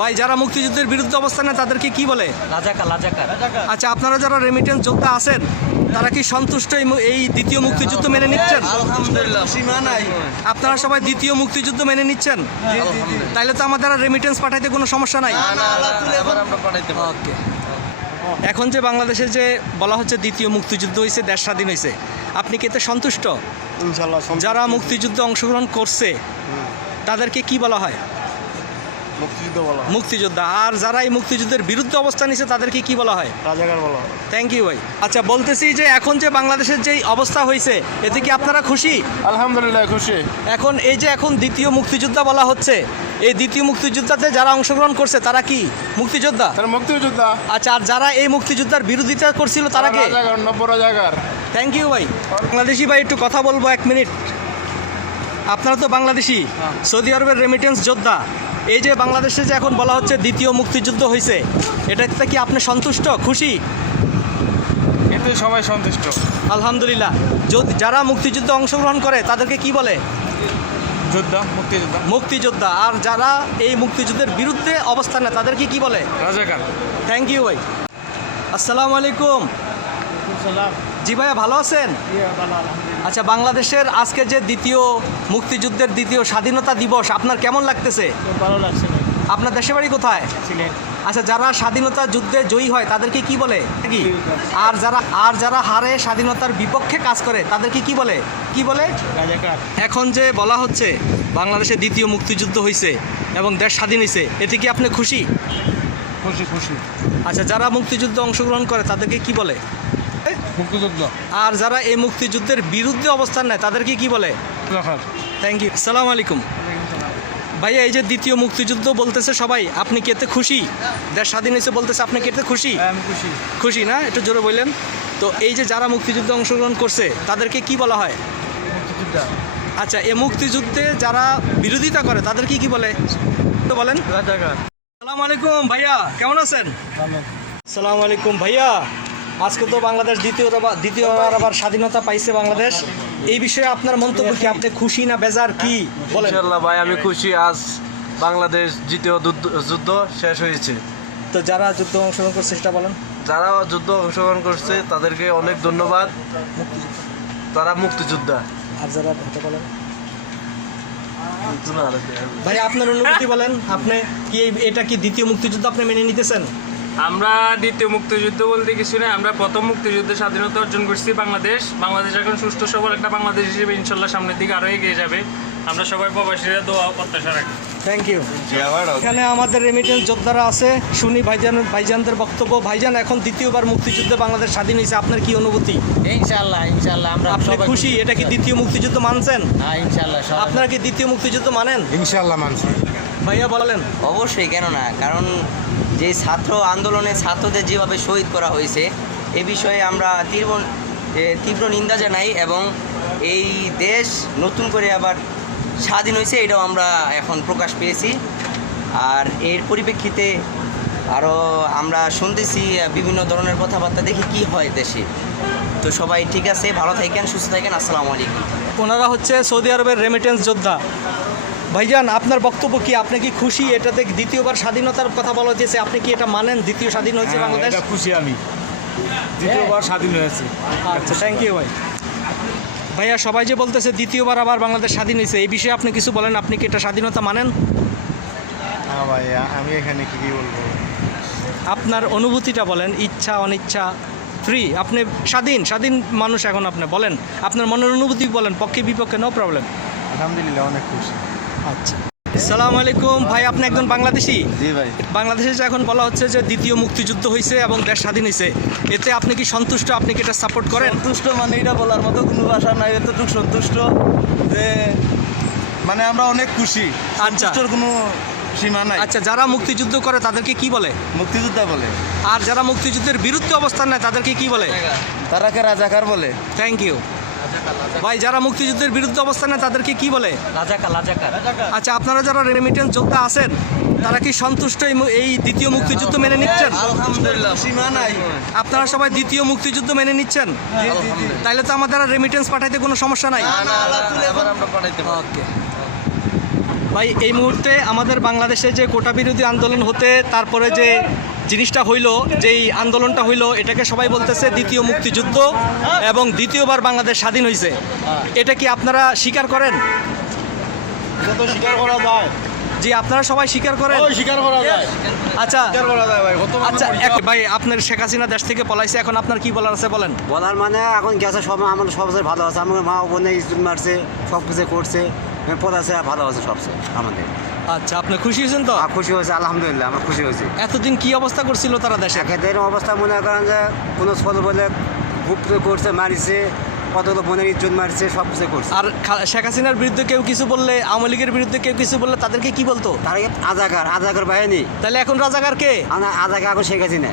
ভাই যারা মুক্তিযুদ্ধের বিরুদ্ধে অবস্থানে তাদেরকে কি বলে? রাজাকার রাজাকার। আচ্ছা আপনারা যারা রেমিটেন্স যোদ্ধা আছেন তারা কি সন্তুষ্ট এই এই দ্বিতীয় মুক্তিযুদ্ধ মেনে নিচ্ছেন? আলহামদুলিল্লাহ। সীমা নাই। আপনারা সবাই দ্বিতীয় মুক্তিযুদ্ধ মেনে নিচ্ছেন? তাইলে তো আমাদের রেমিটেন্স পাঠাইতে কোনো সমস্যা নাই। এবার আমরা পাঠাইতে পারি। ওকে। এখন যে বাংলাদেশে যে বলা হচ্ছে দ্বিতীয় মুক্তিযুদ্ধ হয়েছে দেশ স্বাধীন হয়েছে আপনি কি এতে সন্তুষ্ট? সন্তুষ্ট। যারা মুক্তিযুদ্ধে অংশগ্রহণ করছে তাদেরকে কি বলা হয়? মুক্তিযুদ্ধ বলা হয়। মুক্তিযোদ্ধা। আর যারা এই মুক্তিযুদ্ধের বিরুদ্ধে অবস্থান নিছে তাদেরকে কি বলা হয়? রাজাকার বলা হয়। থ্যাংক ইউ ভাই। আচ্ছা বলতেছি যে এখন যে বাংলাদেশের যে অবস্থা হয়েছে এতে কি আপনারা খুশি? আলহামদুলিল্লাহ খুশি। এখন এই যে এখন দ্বিতীয় মুক্তিযোদ্ধা বলা হচ্ছে এই দ্বিতীয় মুক্তিযোদ্ধাতে যারা অংশগ্রহণ করছে তারা কি? মুক্তিযোদ্ধা? তার মুক্তিযোদ্ধা। আচ্ছা আর যারা এই মুক্তিযোদ্ধার বিরোধিতা করছিল তারা কে? রাজাকার নব্য রাজাকার। থ্যাংক ইউ ভাই। বাংলাদেশি ভাই একটু কথা বলব এক মিনিট। আপনারা তো বাংলাদেশি সৌদি আরবের রেমিটেন্স যোদ্ধা। এই যে বাংলাদেশে যে এখন বলা হচ্ছে দ্বিতীয় মুক্তিযুদ্ধ হয়েছে এটাতে কি আপনি সন্তুষ্ট খুশি? এতে সবাই সন্তুষ্ট। আলহামদুলিল্লাহ। যদি যারা মুক্তিযুদ্ধে অংশগ্রহণ করে তাদেরকে কি বলে? যোদ্ধা মুক্তিযোদ্ধা। মুক্তিযোদ্ধা। আর যারা এই মুক্তিযুদ্ধের বিরুদ্ধে অবস্থান নেয় তাদেরকে কি বলে? রাজাকার। থ্যাংক ইউ ভাই। আসসালামু আলাইকুম। জি ভাইয়া ভালো আছেন? আচ্ছা বাংলাদেশের আজকে যে দ্বিতীয় মুক্তিযুদ্ধের দ্বিতীয় স্বাধীনতা দিবস আপনার কেমন লাগতেছে? ভালো লাগছে আপনার দেশের বাড়ি কোথায়? আচ্ছা যারা স্বাধীনতা যুদ্ধে জয়ী হয় তাদেরকে কি বলে? কি? আর যারা আর যারা হারে স্বাধীনতার বিপক্ষে কাজ করে তাদেরকে কি বলে? কি বলে? এখন যে বলা হচ্ছে বাংলাদেশে দ্বিতীয় মুক্তিযুদ্ধ হয়েছে এবং দেশ স্বাধীন হয়েছে এতে কি আপনি খুশি? খুশি খুশি। আচ্ছা যারা মুক্তিযুদ্ধে অংশগ্রহণ করে তাদেরকে কি বলে? মুক্তিযোদ্ধা। আর যারা এই মুক্তিযুদ্ধের বিরুদ্ধে অবস্থান নেয় তাদেরকে কি বলে? থ্যাংক ইউ আসসালামু আলাইকুম ভাইয়া এই যে দ্বিতীয় মুক্তিযুদ্ধ বলতেছে সবাই আপনি কি এতে খুশি? দেশ স্বাধীন হয়েছে বলতেছে আপনি কি এতে খুশি? খুশি। খুশি না? একটু জোরে বললেন। তো এই যে যারা মুক্তিযুদ্ধে অংশগ্রহণ করছে তাদেরকে কি বলা হয়? আচ্ছা এ মুক্তিযুদ্ধে যারা বিরোধিতা করে তাদেরকে কি বলে? তো বলেন। আসসালামু আলাইকুম ভাইয়া কেমন আছেন? আসসালামু আলাইকুম ভাইয়া। আজকে তো বাংলাদেশ দ্বিতীয় দ্বিতীয়বার আবার স্বাধীনতা পাইছে বাংলাদেশ। এই বিষয়ে আপনার মন্তব্য কি? আপনি খুশি না বেজার? কি বলেন? ভাই আমি খুশি। আজ বাংলাদেশ দ্বিতীয় যুদ্ধ- শেষ হয়েছে। তো যারা যুদ্ধ অংশগ্রহণ করছে সেটা বলেন। যারা যুদ্ধ অংশগ্রহণ করছে তাদেরকে অনেক ধন্যবাদ। তারা মুক্তিযোদ্ধা। আর যারা এটা বলেন। ভাই আপনার অনুভূতি বলেন। আপনি কি এটা কি দ্বিতীয় মুক্তিযুদ্ধ আপনি মেনে নিতেছেন? আমরা দ্বিতীয় মুক্তিযুদ্ধ বলতে কিছু নেই আমরা প্রথম মুক্তিযুদ্ধে স্বাধীনতা অর্জন করছি বাংলাদেশ। বাংলাদেশ এখন সুস্থ সবল একটা বাংলাদেশ হিসেবে ইনশাল্লাহ সামনের দিকে আরও এগিয়ে যাবে। আমরা সবাই প্রবাসীরা দোয়া প্রত্যাশা রাখি। থ্যাংক ইউ এখানে আমাদের রেমিটেন্স যোদ্ধারা আছে শুনি ভাইজান ভাইজানদের বক্তব্য। ভাইজান এখন দ্বিতীয়বার মুক্তিযুদ্ধে বাংলাদেশ স্বাধীন হয়েছে আপনার কি অনুভূতি? ইনশাল্লাহ ইনশাল্লাহ আমরা আপনি খুশি? এটা কি দ্বিতীয় মুক্তিযুদ্ধ মানছেন? হ্যাঁ ইনশাল্লাহ আপনারা কি দ্বিতীয় মুক্তিযুদ্ধ মানেন? ইনশাল্লাহ মানছি। ভাইয়া বলেন। অবশ্যই কেন না কারণ যে ছাত্র আন্দোলনে ছাত্রদের যেভাবে শহীদ করা হয়েছে, এ বিষয়ে আমরা তীব্র তীব্র নিন্দা জানাই এবং এই দেশ নতুন করে আবার স্বাধীন হয়েছে এটাও আমরা এখন প্রকাশ পেয়েছি। আর এর পরিপ্রেক্ষিতে আরও আমরা শুনতেছি বিভিন্ন ধরনের কথাবার্তা দেখি কি হয় দেশে। তো সবাই ঠিক আছে, ভালো থাকেন, সুস্থ থাকেন, আসসালামু আলাইকুম। ওনারা হচ্ছে সৌদি আরবের রেমিটেন্স যোদ্ধা। ভাইজান আপনার বক্তব্য কি? আপনি কি খুশি? এটাতে দ্বিতীয়বার স্বাধীনতার কথা বলা হয়েছে আপনি কি এটা মানেন? দ্বিতীয় স্বাধীন হয়েছে বাংলাদেশ? খুশি আমি। দ্বিতীয়বার স্বাধীন হয়েছে। আচ্ছা থ্যাংক ইউ ভাই। ভাইয়া সবাই যে বলতেছে দ্বিতীয়বার আবার বাংলাদেশ স্বাধীন হয়েছে এই বিষয়ে আপনি কিছু বলেন? আপনি কি এটা স্বাধীনতা মানেন? হ্যাঁ ভাই আমি এখানে কি কি বলব? আপনার অনুভূতিটা বলেন ইচ্ছা অনিচ্ছা ফ্রি আপনি স্বাধীন স্বাধীন মানুষ এখন আপনি বলেন। আপনার মনের অনুভূতি বলেন পক্ষে বিপক্ষে নো প্রবলেম আলহামদুলিল্লাহ অনেক খুশি। আচ্ছা। সালাম আলাইকুম। ভাই আপনি একজন বাংলাদেশি? জি ভাই। বাংলাদেশে যে এখন বলা হচ্ছে যে দ্বিতীয় মুক্তিযুদ্ধ হয়েছে এবং দেশ স্বাধীন হয়েছে এতে আপনি কি সন্তুষ্ট? আপনি কি এটা সাপোর্ট করেন? সন্তুষ্ট মানে এটা বলার মতো কোনো ভাষা নাই এতটুকু সন্তুষ্ট যে মানে আমরা অনেক খুশি। আচ্ছা। কোনো সীমা নাই। আচ্ছা যারা মুক্তিযুদ্ধ করে তাদেরকে কি বলে? মুক্তিযোদ্ধা বলে। আর যারা মুক্তিযুদ্ধের বিরুদ্ধে অবস্থান নেয় তাদেরকে কি বলে? তারাকে রাজাকার বলে। থ্যাংক ইউ ভাই যারা মুক্তিযুদ্ধের বিরুদ্ধে অবস্থান তাদেরকে কি বলে? রাজাকার রাজাকার। আচ্ছা আপনারা যারা রেমিটেন্স যোদ্ধা আছেন তারা কি সন্তুষ্ট এই এই দ্বিতীয় মুক্তিযুদ্ধ মেনে নিচ্ছেন? আলহামদুলিল্লাহ। সীমা নাই। আপনারা সবাই দ্বিতীয় মুক্তিযুদ্ধ মেনে নিচ্ছেন? তাইলে তো আমাদের রেমিটেন্স পাঠাইতে কোনো সমস্যা নাই। এবার আমরা পাঠাইতে পারি। ওকে ভাই এই মুহূর্তে আমাদের বাংলাদেশে যে কোটা বিরোধী আন্দোলন হতে তারপরে যে জিনিসটা হইল যেই আন্দোলনটা হইল এটাকে সবাই বলতেছে দ্বিতীয় মুক্তিযুদ্ধ এবং দ্বিতীয়বার বাংলাদেশ স্বাধীন হয়েছে এটা কি আপনারা স্বীকার করেন? স্বীকার করা যায়। জি আপনারা সবাই স্বীকার করেন? ওই স্বীকার করা যায়। আচ্ছা। স্বীকার করা যায় ভাই কত আচ্ছা এক- ভাই আপনার শেখ হাসিনা দেশ থেকে পলাইছে এখন আপনার কি বলার আছে বলেন? বলার মানে এখন গেছে সব আমার সবচেয়ে ভালো আছে। আমার মা বোনে ইস্তুন মারছে সব কিছু করছে পদাছে ভালো আছে সবচেয়ে আমাদের। আচ্ছা আপনি খুশি হয়েছেন তো? খুশি হয়েছে আলহামদুলিল্লাহ আমরা খুশি হয়েছি। এতদিন কি অবস্থা করছিল তারা দেশে? খেতের অবস্থা মনে করেন যে কোনো ফল বলে খুব করছে মারিছে কতগুলো বোনের ইজ্জত মারছে সব কিছু করছে। আর শেখ হাসিনার বিরুদ্ধে কেউ কিছু বললে আওয়ামী লীগের বিরুদ্ধে কেউ কিছু বললে তাদেরকে কি বলতো? তারা আজাগার আজাগার বাহিনী? তাহলে এখন রাজাকার কে? আজাগার এখন শেখ হাসিনা।